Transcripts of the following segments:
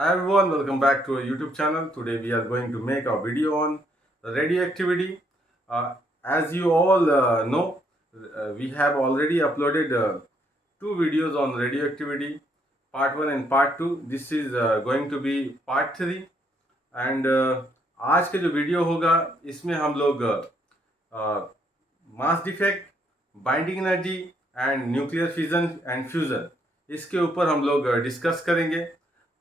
Hi everyone, welcome back to our YouTube channel. Today we are going to make a video on radioactivity. As you all know, we have already uploaded two videos on radioactivity, part 1 and part 2. This is going to be part 3 and आज का जो video होगा इसमें हम लोग mass defect, binding energy and nuclear fission and fusion इसके ऊपर हम लोग डिस्कस करेंगे।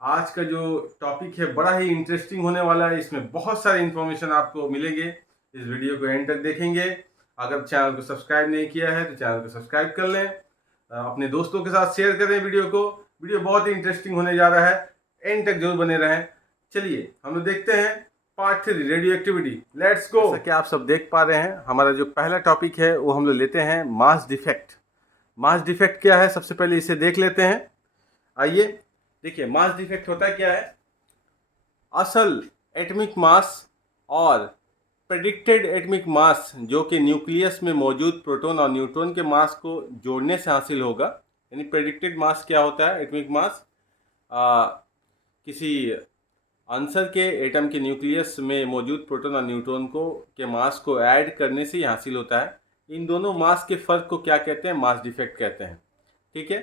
आज का जो टॉपिक है बड़ा ही इंटरेस्टिंग होने वाला है। इसमें बहुत सारे इंफॉर्मेशन आपको मिलेंगे। इस वीडियो को एंड तक देखेंगे। अगर चैनल को सब्सक्राइब नहीं किया है तो चैनल को सब्सक्राइब कर लें, अपने दोस्तों के साथ शेयर करें वीडियो को। वीडियो बहुत ही इंटरेस्टिंग होने जा रहा है, एंड तक जरूर बने रहें। चलिए हम लोग देखते हैं part 3 radio activity. Let's go. जैसा कि आप सब देख पा रहे हैं, हमारा जो पहला टॉपिक है वो हम लोग लेते हैं मास डिफेक्ट। मास डिफेक्ट क्या है, सबसे पहले इसे देख लेते हैं। आइए देखिए, मास डिफेक्ट होता क्या है। असल एटॉमिक मास और प्रेडिक्टेड एटॉमिक मास जो कि न्यूक्लियस में मौजूद प्रोटॉन और न्यूट्रॉन के मास को जोड़ने से हासिल होगा। यानी प्रेडिक्टेड मास क्या होता है, एटॉमिक मास किसी आंसर के एटम के न्यूक्लियस में मौजूद प्रोटॉन और न्यूट्रॉन को के मास को ऐड करने से ही हासिल होता है। इन दोनों मास के फर्क को क्या कहते हैं, मास डिफेक्ट कहते हैं। ठीक है,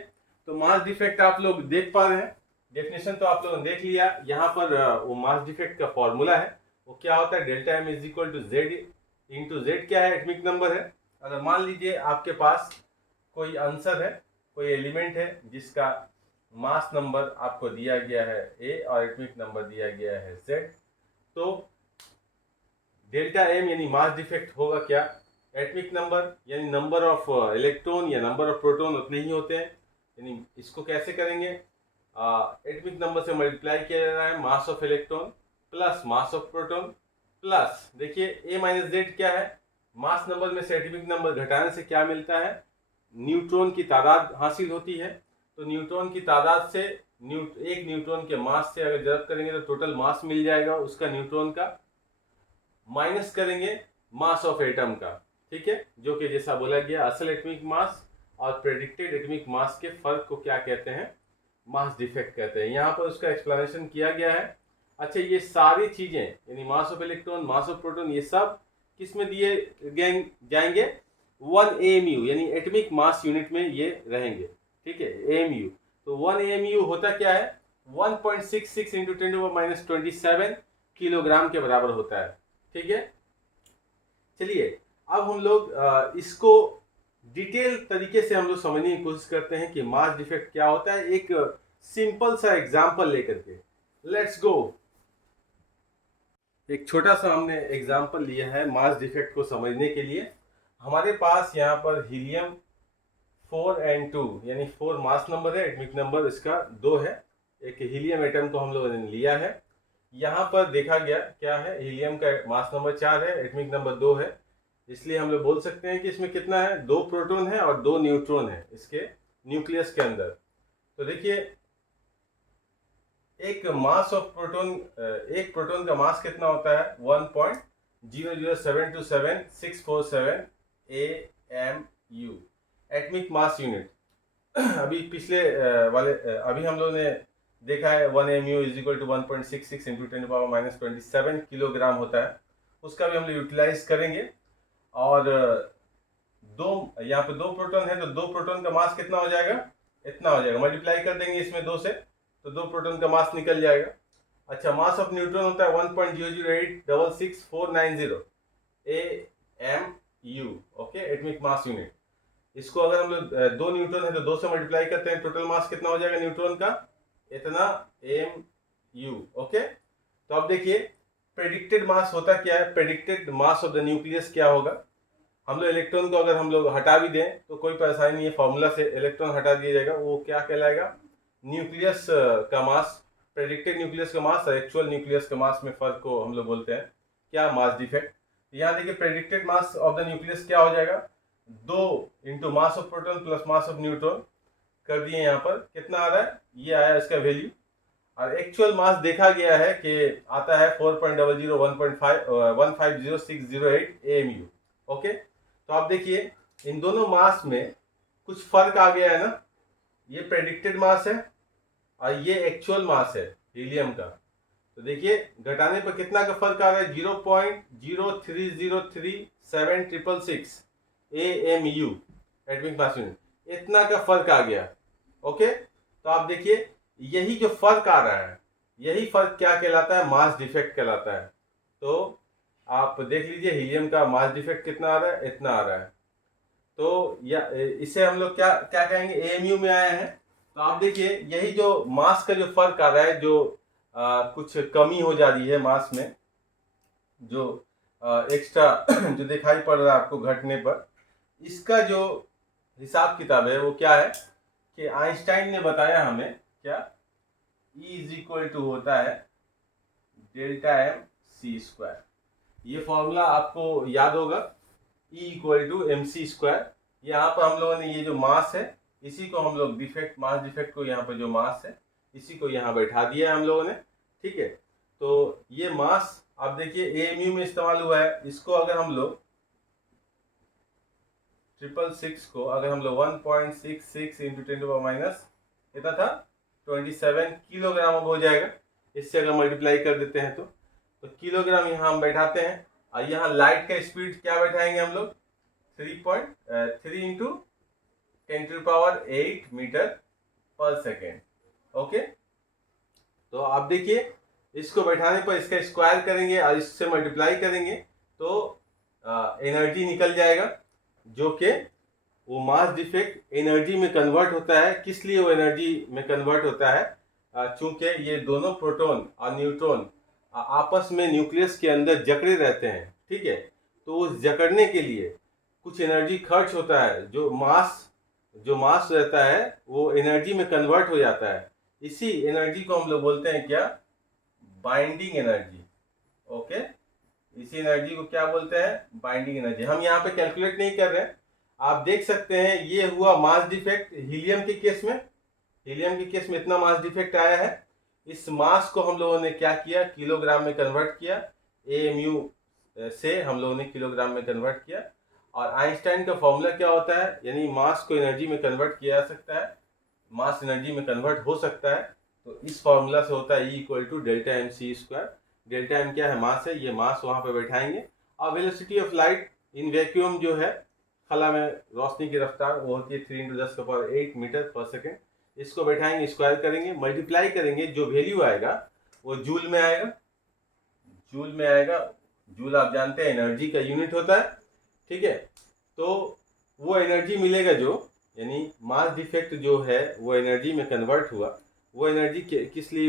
तो मास डिफेक्ट आप लोग देख पा रहे हैं। डेफिनेशन तो आप लोगों ने देख लिया। यहाँ पर वो मास डिफेक्ट का फॉर्मूला है, वो क्या होता है, delta M is equal to Z into Z. क्या है, एटॉमिक नंबर है। अगर मान लीजिए आपके पास कोई आंसर है, कोई एलिमेंट है जिसका मास नंबर आपको दिया गया है ए और एटॉमिक नंबर दिया गया है जेड, तो डेल्टा एम यानी मास डिफेक्ट होगा क्या, एटॉमिक नंबर यानी नंबर ऑफ इलेक्ट्रॉन या नंबर ऑफ प्रोटॉन उतने ही होते हैं। यानी इसको कैसे करेंगे, एटॉमिक नंबर से मल्टीप्लाई किया जा रहा है mass of electron plus mass of proton plus, देखिए ए माइनस जेड क्या है, मास नंबर में से एटॉमिक नंबर घटाने से क्या मिलता है, न्यूट्रॉन की तादाद हासिल होती है। तो न्यूट्रॉन की तादाद से एक न्यूट्रॉन के मास से अगर जब करेंगे तो टोटल मास मिल जाएगा उसका न्यूट्रॉन का, माइनस करेंगे मास ऑफ एटम का। ठीक है, जो कि जैसा बोला गया असल एटॉमिक मास और प्रेडिक्टेड एटॉमिक मास के फर्क को क्या कहते हैं, मास डिफेक्ट कहते हैं। यहाँ पर उसका एक्सप्लेनेशन किया गया है। अच्छा, ये सारी चीजें यानी mass of electron, mass of proton, ये सब किस में दिए जाएंगे, 1 AMU यानी एटॉमिक मास यूनिट में ये रहेंगे। ठीक है, AMU। तो 1 AMU होता क्या है, 1.66 इंटू 10⁻27 किलोग्राम के बराबर होता है। ठीक है, चलिए अब हम लोग इसको डिटेल तरीके से हम लोग समझने की कोशिश करते हैं कि मास डिफेक्ट क्या होता है, एक सिंपल सा एग्जांपल लेकर के। Let's go. एक छोटा सा हमने एग्जांपल लिया है मास डिफेक्ट को समझने के लिए। हमारे पास यहाँ पर हीलियम 4 and 2 यानी 4 मास नंबर है, एटॉमिक नंबर इसका 2 है। एक हीलियम एटम को हम लोगों ने लिया है। यहाँ पर देखा गया क्या है, हीलियम का मास नंबर 4 है, एटॉमिक नंबर 2 है। इसलिए हम लोग बोल सकते हैं कि इसमें कितना है, 2 प्रोटॉन है और 2 न्यूट्रॉन है इसके न्यूक्लियस के अंदर। तो देखिए, एक मास ऑफ प्रोटॉन, एक प्रोटॉन का मास कितना होता है, 1.00727 AMU एटॉमिक मास यूनिट। अभी पिछले वाले अभी हम लोगों ने देखा है 1 AMU is equal to 1.66 into 10⁻27 kilogram होता है। उसका भी हम लोग यूटिलाइज करेंगे। और दो यहाँ पे 2 प्रोटॉन है, तो 2 प्रोटॉन का मास कितना हो जाएगा, इतना हो जाएगा। मल्टीप्लाई कर देंगे इसमें 2 से, तो 2 प्रोटॉन का मास निकल जाएगा। अच्छा, मास ऑफ न्यूट्रॉन होता है 1.00866,490 AMU। Okay, atomic mass unit. इसको अगर हम लोग 2 न्यूट्रॉन है तो 2 से मल्टीप्लाई करते हैं, टोटल मास कितना हो जाएगा न्यूट्रॉन का, इतना AMU। ओके, तो अब देखिए प्रेडिक्टेड मास होता क्या है, predicted mass of the nucleus क्या होगा। हम लोग इलेक्ट्रॉन को अगर हम लोग हटा भी दें तो कोई परेशानी नहीं है, फॉर्मूला से इलेक्ट्रॉन हटा दिया जाएगा, वो क्या कहलाएगा, न्यूक्लियस का मास। प्रेडिक्टेड न्यूक्लियस का मास और एक्चुअल न्यूक्लियस का मास में फर्क को हम लोग बोलते हैं क्या, मास डिफेक्ट। यहाँ देखिए predicted mass of the nucleus क्या हो जाएगा, 2 into mass of proton plus mass of neutron कर दिए। यहाँ पर कितना आ रहा है, ये आया इसका वैल्यू। और एक्चुअल मास देखा गया है कि आता है 4.0015068 AMU। ओके, तो आप देखिए इन दोनों मास में कुछ फर्क आ गया है ना। ये प्रेडिक्टेड मास है और ये एक्चुअल मास है। हीलियम का। तो देखिए घटाने पर कितना का फर्क आ रहा है, 0.0303766 AMU एटॉमिक मास यूनिट, इतना का फर्क आ गया। ओके, तो आप देखिए यही जो फर्क आ रहा है, यही फर्क क्या कहलाता है, मास डिफेक्ट कहलाता है। तो आप देख लीजिए हीलियम का मास डिफेक्ट कितना आ रहा है, इतना आ रहा है। तो या इसे हम लोग क्या क्या कहेंगे, एएमयू में आया है। तो आप देखिए यही जो मास का जो फर्क आ रहा है, जो कुछ कमी हो जा रही है मास में, जो एक्स्ट्रा जो दिखाई पड़ रहा है आपको घटने पर, इसका जो हिसाब किताब है वो क्या है कि आइंस्टाइन ने बताया हमें क्या, E इज इक्वल टू होता है डेल्टा एम सी स्क्वायर। ये फॉर्मूला आपको याद होगा, E equal to M C square. यहाँ पर हम लोगों ने ये जो मास है, इसी को हम लोग डिफेक्ट, मास डिफेक्ट को यहाँ पर जो मास है इसी को यहाँ बैठा दिया है हम लोगों ने। ठीक है, तो ये मास आप देखिए एएमयू में इस्तेमाल हुआ है। इसको अगर हम लोग 666 को अगर हम लोग 1.66 इंटू 10⁻⁻, कितना था 27 किलोग्राम अब हो जाएगा। इससे अगर मल्टीप्लाई कर देते हैं तो किलोग्राम यहाँ हम बैठाते हैं। और यहाँ लाइट का स्पीड क्या बैठाएंगे हम लोग, 3.3 इंटू 10⁸ मीटर पर सेकेंड। ओके, तो आप देखिए इसको बैठाने पर इसका स्क्वायर करेंगे और इससे मल्टीप्लाई करेंगे तो एनर्जी निकल जाएगा, जो कि वो मास डिफेक्ट एनर्जी में कन्वर्ट होता है। किस लिए वो एनर्जी में कन्वर्ट होता है, चूंकि ये दोनों प्रोटॉन और न्यूट्रॉन आपस में न्यूक्लियस के अंदर जकड़े रहते हैं। ठीक है, तो उस जकड़ने के लिए कुछ एनर्जी खर्च होता है, जो मास रहता है वो एनर्जी में कन्वर्ट हो जाता है। इसी एनर्जी को हम लोग बोलते हैं क्या, बाइंडिंग एनर्जी। ओके, इसी एनर्जी को क्या बोलते हैं, बाइंडिंग एनर्जी। हम यहाँ पे कैलकुलेट नहीं कर रहे हैं, आप देख सकते हैं ये हुआ मास डिफेक्ट हीलियम के केस में। हीलियम के केस में इतना मास डिफेक्ट आया है। इस मास को हम लोगों ने क्या किया, किलोग्राम में कन्वर्ट किया, एएमयू से हम लोगों ने किलोग्राम में कन्वर्ट किया। और आइंस्टाइन का फॉर्मूला क्या होता है, यानी मास को एनर्जी में कन्वर्ट किया जा सकता है, मास एनर्जी में कन्वर्ट हो सकता है। तो इस फॉर्मूला से होता है E equal to delta M C square. Delta M क्या है, मास है, ये मास वहाँ पे बैठाएंगे। और velocity of light in vacuum जो है, खला में रोशनी की रफ्तार, वो होती है 3 × 10⁸ मीटर पर सेकेंड। इसको बैठाएंगे, स्क्वायर करेंगे, मल्टीप्लाई करेंगे, जो वैल्यू आएगा वो जूल में आएगा। जूल में आएगा, जूल आप जानते हैं एनर्जी का यूनिट होता है। ठीक है, तो वो एनर्जी मिलेगा जो, यानी मास डिफेक्ट जो है वो एनर्जी में कन्वर्ट हुआ। वो एनर्जी किस में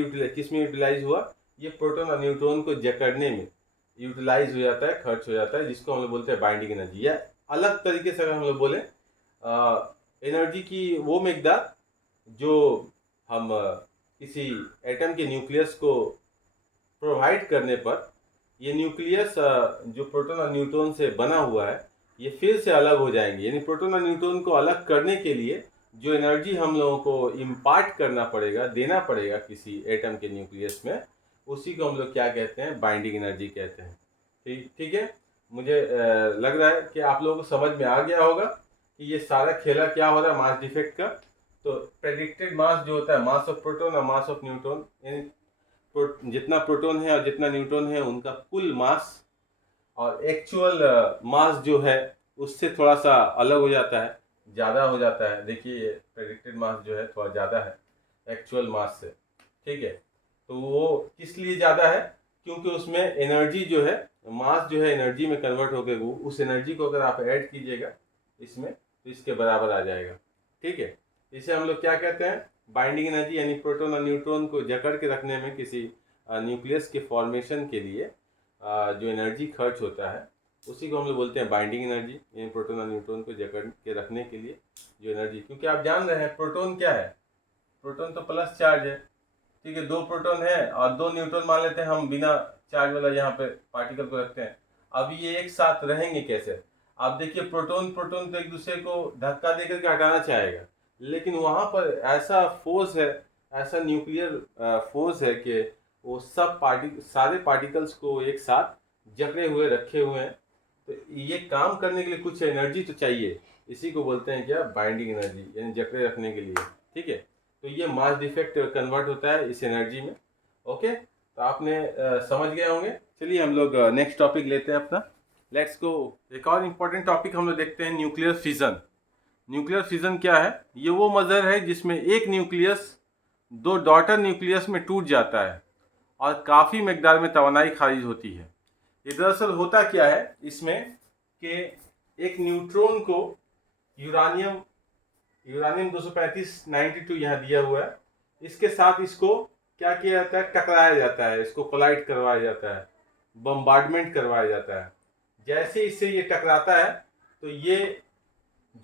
यूटिलाइज हुआ, ये प्रोटॉन और न्यूट्रॉन को जकड़ने में यूटिलाइज हो जाता है, खर्च हो जाता है, जिसको हम लोग बोलते हैं बाइंडिंग एनर्जी। या अलग तरीके से अगर हम लोग बोले, एनर्जी की वो मिकदार जो हम किसी एटम के न्यूक्लियस को प्रोवाइड करने पर, ये न्यूक्लियस जो प्रोटॉन और न्यूट्रॉन से बना हुआ है, ये फिर से अलग हो जाएंगे। यानी प्रोटॉन और न्यूट्रॉन को अलग करने के लिए जो एनर्जी हम लोगों को इम्पार्ट करना पड़ेगा, देना पड़ेगा किसी एटम के न्यूक्लियस में, उसी को हम लोग क्या कहते हैं, बाइंडिंग एनर्जी कहते हैं। ठीक है, मुझे लग रहा है कि आप लोगों को समझ में आ गया होगा कि ये सारा खेला क्या हो रहा है मास डिफेक्ट का। तो प्रेडिक्टेड मास जो होता है, मास ऑफ प्रोटॉन और मास ऑफ न्यूट्रॉन, यानी जितना प्रोटॉन है और जितना न्यूट्रॉन है उनका कुल मास, और एक्चुअल मास जो है उससे थोड़ा सा अलग हो जाता है, ज़्यादा हो जाता है। देखिए प्रेडिक्टेड मास जो है थोड़ा ज़्यादा है एक्चुअल मास से। ठीक है, तो वो किस लिए ज़्यादा है, क्योंकि उसमें एनर्जी जो है, मास जो है एनर्जी में कन्वर्ट हो गई, वो उस एनर्जी को अगर आप ऐड कीजिएगा इसमें तो इसके बराबर आ जाएगा। ठीक है, इसे हम लोग क्या कहते हैं, बाइंडिंग एनर्जी। यानी प्रोटॉन और न्यूट्रॉन को जकड़ के रखने में किसी न्यूक्लियस के फॉर्मेशन के लिए जो एनर्जी खर्च होता है उसी को हम लोग बोलते हैं बाइंडिंग एनर्जी। यानी प्रोटॉन और न्यूट्रॉन को जकड़ के रखने के लिए जो एनर्जी, क्योंकि आप जान रहे हैं प्रोटॉन क्या है, प्रोटॉन तो प्लस चार्ज है। ठीक है, 2 प्रोटॉन है और 2 न्यूट्रॉन मान लेते हैं हम, बिना चार्ज वाला यहाँ पे पार्टिकल को रखते हैं। अब ये एक साथ रहेंगे कैसे, आप देखिए प्रोटॉन तो एक दूसरे को धक्का देकर के हटाना चाहेगा, लेकिन वहाँ पर ऐसा फोर्स है, ऐसा न्यूक्लियर फोर्स है कि वो सारे पार्टिकल्स को एक साथ जकड़े हुए रखे हुए हैं। तो ये काम करने के लिए कुछ एनर्जी तो चाहिए, इसी को बोलते हैं क्या, बाइंडिंग एनर्जी, यानी जकड़े रखने के लिए। ठीक है, तो ये मास डिफेक्ट कन्वर्ट होता है इस एनर्जी में। ओके, तो आपने समझ गए होंगे। चलिए हम लोग नेक्स्ट टॉपिक लेते हैं अपना। Let's go. एक और इम्पोर्टेंट टॉपिक हम लोग देखते हैं, न्यूक्लियर फिजन। न्यूक्लियर फिजन क्या है? ये वो मजर है जिसमें एक न्यूक्लियस दो डॉटर न्यूक्लियस में टूट जाता है और काफ़ी मकदार में तवानाई खारिज होती है। ये दरअसल होता क्या है इसमें कि एक न्यूट्रॉन को यूरानियम यूरानियम 235 92 यहाँ दिया हुआ है, इसके साथ इसको क्या किया जाता है? टकराया जाता है, इसको कोलाइड करवाया जाता है, बम्बार्डमेंट करवाया जाता है। जैसे इससे ये टकराता है तो ये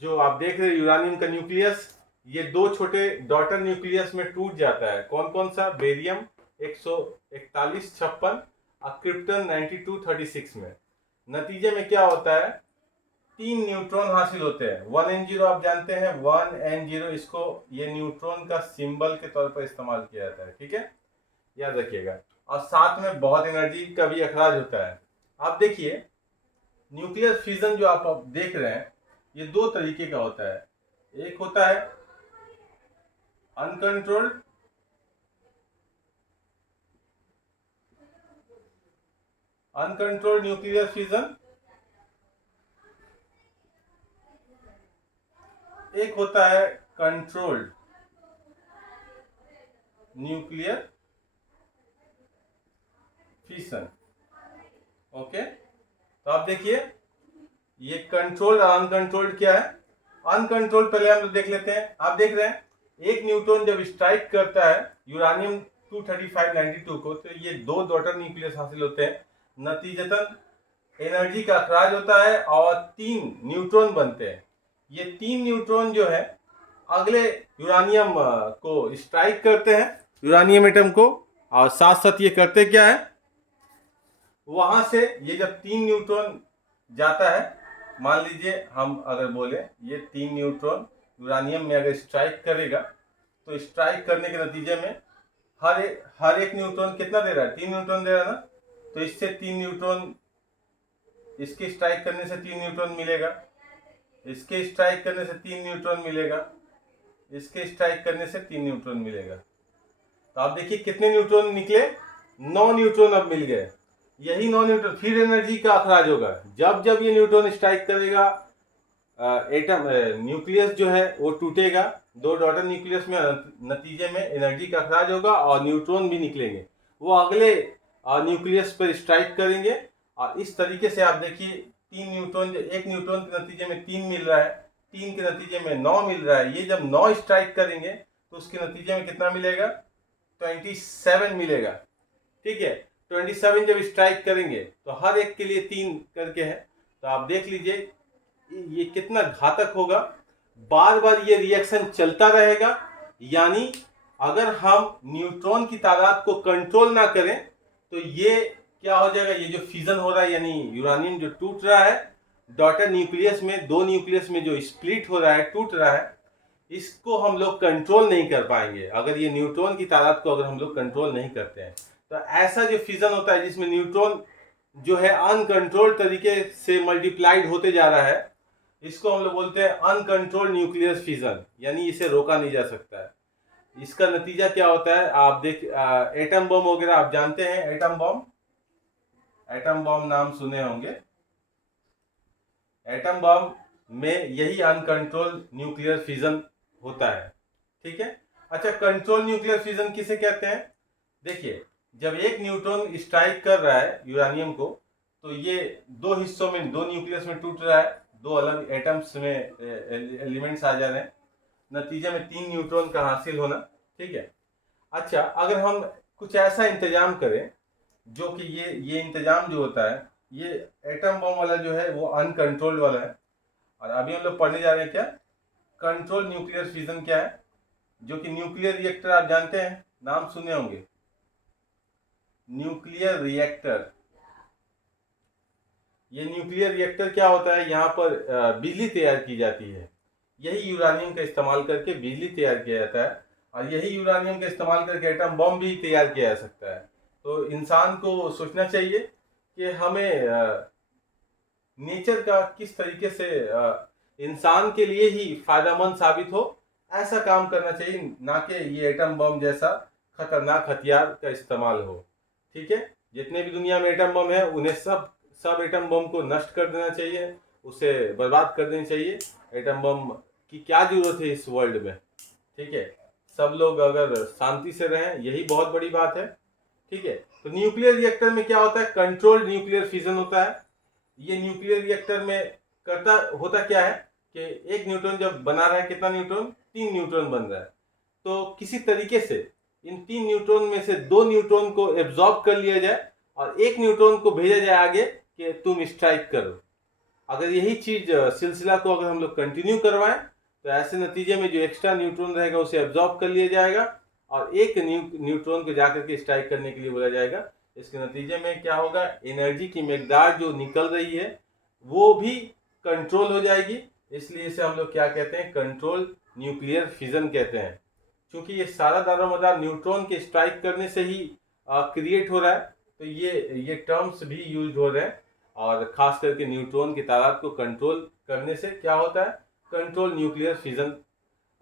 जो आप देख रहे हैं यूरानियम का न्यूक्लियस, ये दो छोटे डॉटर न्यूक्लियस में टूट जाता है। कौन कौन सा? बेरियम 141-56 और क्रिप्टन 92-36 में। नतीजे में क्या होता है? 3 न्यूट्रॉन हासिल होते हैं। 1n0 आप जानते हैं, 1n0 इसको ये न्यूट्रॉन का सिंबल के तौर पर इस्तेमाल किया जाता है, ठीक है, याद रखिएगा। और साथ में बहुत एनर्जी का भी अखराज होता है। आप देखिए न्यूक्लियर फिजन जो आप देख रहे हैं ये दो तरीके का होता है। एक होता है अनकंट्रोल्ड न्यूक्लियर फिजन, एक होता है कंट्रोल्ड न्यूक्लियर फिशन। ओके, तो आप देखिए ये कंट्रोल्ड और अनकंट्रोल्ड क्या है। अनकंट्रोल्ड पहले हम लोग देख लेते हैं। आप देख रहे हैं एक न्यूट्रॉन जब स्ट्राइक करता है यूरानियम 235-92 को, तो ये दो डॉटर न्यूक्लियस हासिल होते हैं। नतीजतन एनर्जी का अखराज होता है और 3 न्यूट्रॉन बनते हैं। ये 3 न्यूट्रॉन जो है अगले यूरानियम को स्ट्राइक करते हैं, यूरानियम एटम को, और साथ साथ ये करते क्या है, वहां से ये जब 3 न्यूट्रॉन जाता है, मान लीजिए हम अगर बोले ये 3 न्यूट्रॉन यूरानियम में अगर स्ट्राइक करेगा, तो स्ट्राइक करने के नतीजे में हर एक न्यूट्रॉन कितना दे रहा है? 3 न्यूट्रॉन दे रहा है ना। तो इससे 3 न्यूट्रॉन, इसके स्ट्राइक करने से 3 न्यूट्रॉन मिलेगा, इसके स्ट्राइक करने से 3 न्यूट्रॉन मिलेगा, इसके स्ट्राइक करने से 3 न्यूट्रॉन मिलेगा। तो आप देखिए कितने न्यूट्रॉन निकले? 9 न्यूट्रॉन अब मिल गए। यही 9 न्यूट्रॉन फिर एनर्जी का अखराज होगा। जब जब ये न्यूट्रॉन स्ट्राइक करेगा, एटम न्यूक्लियस जो है वो टूटेगा दो डॉटर न्यूक्लियस में, नतीजे में एनर्जी का अखराज होगा और न्यूट्रॉन भी निकलेंगे, वो अगले न्यूक्लियस पर स्ट्राइक करेंगे। और इस तरीके से आप देखिए 3 न्यूट्रॉन, एक न्यूट्रॉन के नतीजे में 3 मिल रहा है, 3 के नतीजे में 9 मिल रहा है। ये जब 9 स्ट्राइक करेंगे तो उसके नतीजे में कितना मिलेगा? 27 मिलेगा, ठीक है। 27 जब स्ट्राइक करेंगे तो हर एक के लिए 3 करके है। तो आप देख लीजिए ये कितना घातक होगा। बार बार ये रिएक्शन चलता रहेगा, यानी अगर हम न्यूट्रॉन की तादाद को कंट्रोल ना करें तो ये क्या हो जाएगा, ये जो फिजन हो रहा है यानी यूरानियम जो टूट रहा है डॉटर न्यूक्लियस में, दो न्यूक्लियस में जो स्प्लिट हो रहा है, टूट रहा है, इसको हम लोग कंट्रोल नहीं कर पाएंगे अगर ये न्यूट्रॉन की तादाद को अगर हम लोग कंट्रोल नहीं करते हैं। तो ऐसा जो फिजन होता है जिसमें न्यूट्रॉन जो है अनकंट्रोल्ड तरीके से मल्टीप्लाइड होते जा रहा है, इसको हम लोग बोलते हैं अनकंट्रोल्ड न्यूक्लियर फिजन, यानी इसे रोका नहीं जा सकता है। इसका नतीजा क्या होता है? आप देख एटम बम वगैरह आप जानते हैं, एटम बम नाम सुने होंगे। एटम बम में यही अनकंट्रोल्ड न्यूक्लियर फिजन होता है, ठीक है। अच्छा, कंट्रोल न्यूक्लियर फिजन किसे कहते हैं? देखिए जब एक न्यूट्रॉन स्ट्राइक कर रहा है यूरानियम को, तो ये दो हिस्सों में, दो न्यूक्लियस में टूट रहा है, दो अलग एटम्स में एलिमेंट्स आ जा रहे हैं, नतीजे में 3 न्यूट्रॉन का हासिल होना, ठीक है। अच्छा, अगर हम कुछ ऐसा इंतजाम करें जो कि ये इंतजाम जो होता है, ये एटम बम वाला जो है वो अनकंट्रोल्ड वाला है, और अभी हम लोग पढ़ने जा रहे हैं क्या? कंट्रोल न्यूक्लियर फिजन क्या है, जो कि न्यूक्लियर रिएक्टर आप जानते हैं, नाम सुने होंगे, न्यूक्लियर रिएक्टर। ये न्यूक्लियर रिएक्टर क्या होता है? यहाँ पर बिजली तैयार की जाती है, यही यूरानियम का इस्तेमाल करके बिजली तैयार किया जाता है, और यही यूरानियम का इस्तेमाल करके एटम बम भी तैयार किया जा सकता है। तो इंसान को सोचना चाहिए कि हमें नेचर का किस तरीके से इंसान के लिए ही फायदेमंद साबित हो, ऐसा काम करना चाहिए, ना कि ये एटम बम जैसा खतरनाक हथियार का इस्तेमाल हो। ठीक है, जितने भी दुनिया में एटम बम है उन्हें सब एटम बम को नष्ट कर देना चाहिए, उसे बर्बाद कर देना चाहिए। एटम बम की क्या जरूरत है इस वर्ल्ड में। ठीक है, सब लोग अगर शांति से रहें यही बहुत बड़ी बात है। ठीक है, तो न्यूक्लियर रिएक्टर में क्या होता है, कंट्रोल्ड न्यूक्लियर फिजन होता है। ये न्यूक्लियर रिएक्टर में होता क्या है कि एक न्यूट्रॉन जब बना रहा है, कितना न्यूट्रॉन, 3 न्यूट्रॉन बन रहा है, तो किसी तरीके से इन 3 न्यूट्रॉन में से 2 न्यूट्रॉन को एब्जॉर्ब कर लिया जाए और 1 न्यूट्रॉन को भेजा जाए आगे कि तुम स्ट्राइक करो। अगर यही चीज सिलसिला को अगर हम लोग कंटिन्यू करवाएं तो ऐसे नतीजे में जो एक्स्ट्रा न्यूट्रॉन रहेगा उसे एब्जॉर्ब कर लिया जाएगा और एक न्यूट्रॉन को जाकर के स्ट्राइक करने के लिए बोला जाएगा। इसके नतीजे में क्या होगा, एनर्जी की मकदार जो निकल रही है वो भी कंट्रोल हो जाएगी। इसलिए इसे हम लोग क्या कहते हैं, कंट्रोल न्यूक्लियर फिजन कहते हैं। क्योंकि ये सारा दारोमदार न्यूट्रॉन के स्ट्राइक करने से ही क्रिएट हो रहा है, तो ये टर्म्स भी यूज हो रहे हैं। और खास करके न्यूट्रॉन की तादाद को कंट्रोल करने से क्या होता है, कंट्रोल न्यूक्लियर फिजन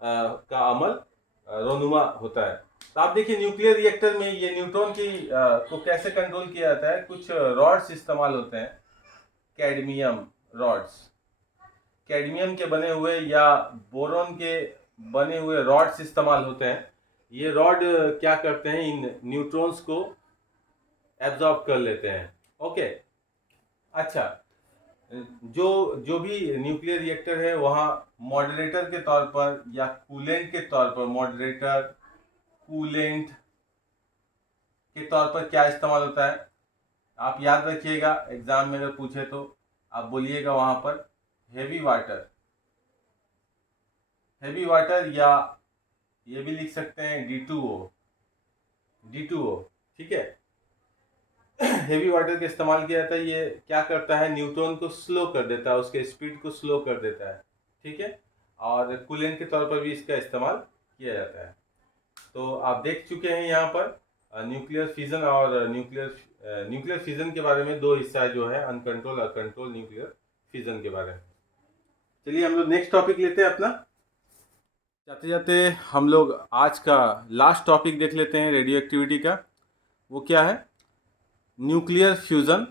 का अमल रोनुमा होता है। तो आप देखिए न्यूक्लियर रिएक्टर में ये न्यूट्रॉन की को कैसे कंट्रोल किया जाता है। कुछ रॉड्स इस्तेमाल होते हैं, कैडमियम रॉड्स, कैडमियम के बने हुए या बोरॉन के बने हुए रॉड्स इस्तेमाल होते हैं। ये रॉड क्या करते हैं, इन न्यूट्रॉन्स को एब्जॉर्ब कर लेते हैं। ओके, अच्छा, जो जो भी न्यूक्लियर रिएक्टर है वहाँ मॉडरेटर के तौर पर या कूलेंट के तौर पर, मॉडरेटर कूलेंट के तौर पर क्या इस्तेमाल होता है, आप याद रखिएगा, एग्जाम में अगर पूछे तो आप बोलिएगा वहाँ पर हेवी वाटर, हेवी वाटर, या ये भी लिख सकते हैं D2O, D2O। ठीक है, हेवी वाटर का इस्तेमाल किया जाता है। ये क्या करता है, न्यूट्रॉन को स्लो कर देता है, उसके स्पीड को स्लो कर देता है। ठीक है, और कूलेंट के तौर पर भी इसका इस्तेमाल किया जाता है। तो आप देख चुके हैं यहाँ पर न्यूक्लियर फिजन और न्यूक्लियर फिजन के बारे में 2 हिस्सा जो है, अनकंट्रोल और कंट्रोल न्यूक्लियर फिजन के बारे में। चलिए हम लोग नेक्स्ट टॉपिक लेते हैं अपना। जाते जाते हम लोग आज का लास्ट टॉपिक देख लेते हैं रेडियो एक्टिविटी का। वो क्या है, न्यूक्लियर फ्यूज़न।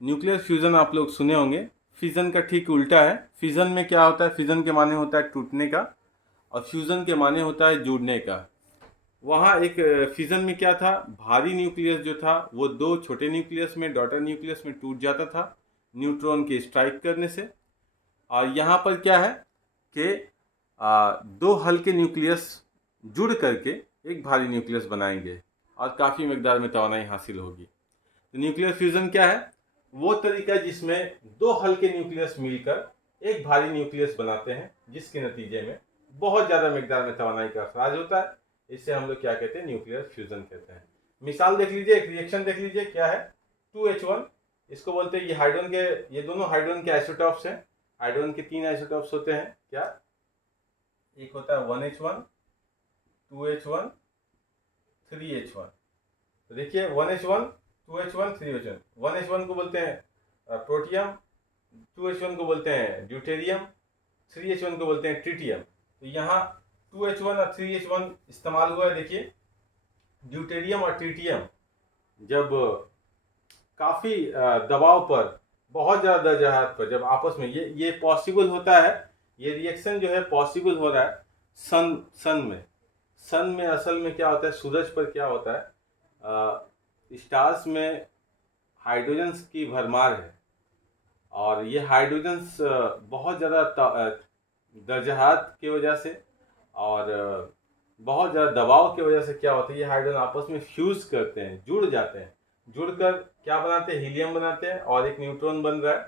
न्यूक्लियर फ्यूज़न आप लोग सुने होंगे, फिज़न का ठीक उल्टा है। फिज़न में क्या होता है, फिज़न के माने होता है टूटने का और फ्यूज़न के माने होता है जुड़ने का। वहाँ एक फिज़न में क्या था, भारी न्यूक्लियस जो था वो 2 छोटे न्यूक्लियस में, डॉटर न्यूक्लियस में टूट जाता था न्यूट्रॉन के स्ट्राइक करने से। और यहाँ पर क्या है कि 2 हल्के न्यूक्लियस जुड़ करके एक भारी न्यूक्लियस बनाएंगे और काफ़ी मकदार में तवानाई हासिल होगी। तो न्यूक्लियर फ्यूज़न क्या है, वो तरीका जिसमें 2 हल्के न्यूक्लियस मिलकर एक भारी न्यूक्लियस बनाते हैं, जिसके नतीजे में बहुत ज़्यादा मकदार में तवानाई का अखराज होता है। इससे हम लोग क्या कहते हैं, न्यूक्लियर फ्यूज़न कहते हैं। मिसाल देख लीजिए, एक रिएक्शन देख लीजिए, क्या है 2H1, इसको बोलते हैं, ये हाइड्रोजन के, ये दोनों हाइड्रोजन के आइसोटॉप्स हैं। हाइड्रोजन के 3 आइसोटॉप्स होते हैं, क्या, एक होता है 1H1, 2H1, 3H1। तो देखिए 1H1, 2H1, 3H1। 1H1 को बोलते हैं प्रोटियम, 2H1 को बोलते हैं ड्यूटेरियम, 3H1 को बोलते हैं ट्रिटियम। तो यहाँ 2H1 और 3H1 इस्तेमाल हुआ है। देखिए ड्यूटेरियम और ट्रिटियम जब काफ़ी दबाव पर, बहुत ज़्यादा दर्जा हरारत पर जब आपस में ये पॉसिबल होता है, ये रिएक्शन जो है पॉसिबल हो रहा है सन में असल में क्या होता है, सूरज पर क्या होता है, स्टार्स में हाइड्रोजन्स की भरमार है और ये हाइड्रोजन्स बहुत ज़्यादा दर्जा हरारत की वजह से और बहुत ज़्यादा दबाव की वजह से क्या होता है, ये हाइड्रोजन आपस में फ्यूज़ करते हैं, जुड़ जाते हैं। जुड़कर क्या बनाते हैं, हीलियम बनाते हैं और एक न्यूट्रॉन बन रहा है।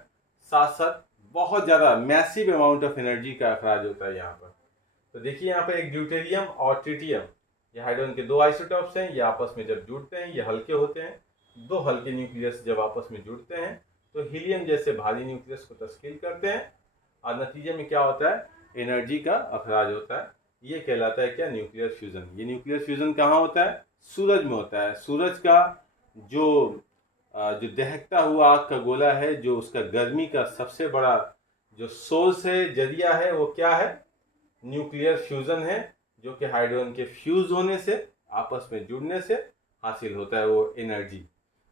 साथ साथ बहुत ज़्यादा मैसिव अमाउंट ऑफ एनर्जी का अखराज होता है यहाँ पर। तो देखिए यहाँ पर एक ड्यूटेरियम और ट्रिटियम, ये हाइड्रोजन के 2 आइसोटॉप्स हैं। ये आपस में जब जुड़ते हैं ये हल्के होते हैं। 2 हल्के न्यूक्लियस जब आपस में जुड़ते हैं तो हीलियम जैसे भारी न्यूक्लियस को तश्कील करते हैं और नतीजे में क्या होता है, एनर्जी का अखराज होता है। ये कहलाता है क्या, न्यूक्लियर फ्यूज़न। ये न्यूक्लियर फ्यूज़न कहाँ होता है, सूरज में होता है। सूरज का जो दहकता हुआ आग का गोला है, जो उसका गर्मी का सबसे बड़ा जो सोर्स है, जरिया है, वो क्या है, न्यूक्लियर फ्यूज़न है, जो कि हाइड्रोजन के फ्यूज़ होने से आपस में जुड़ने से हासिल होता है वो एनर्जी,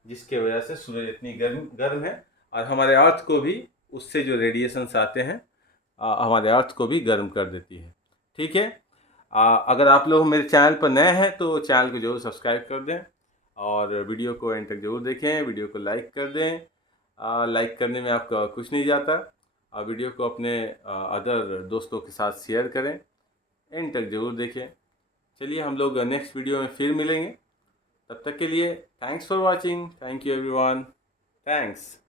जिसके वजह से सूरज इतनी गर्म गर्म है और हमारे अर्थ को भी उससे जो रेडिएशंस आते हैं हमारे अर्थ को भी गर्म कर देती है। ठीक है, अगर आप लोग मेरे चैनल पर नए हैं तो चैनल को जरूर सब्सक्राइब कर दें और वीडियो को एंड तक जरूर देखें, वीडियो को लाइक कर दें। लाइक करने में आपका कुछ नहीं जाता। वीडियो को अपने अदर दोस्तों के साथ शेयर करें, एंड तक जरूर देखें। चलिए हम लोग नेक्स्ट वीडियो में फिर मिलेंगे, तब तक के लिए thanks for watching. Thank you everyone. Thanks.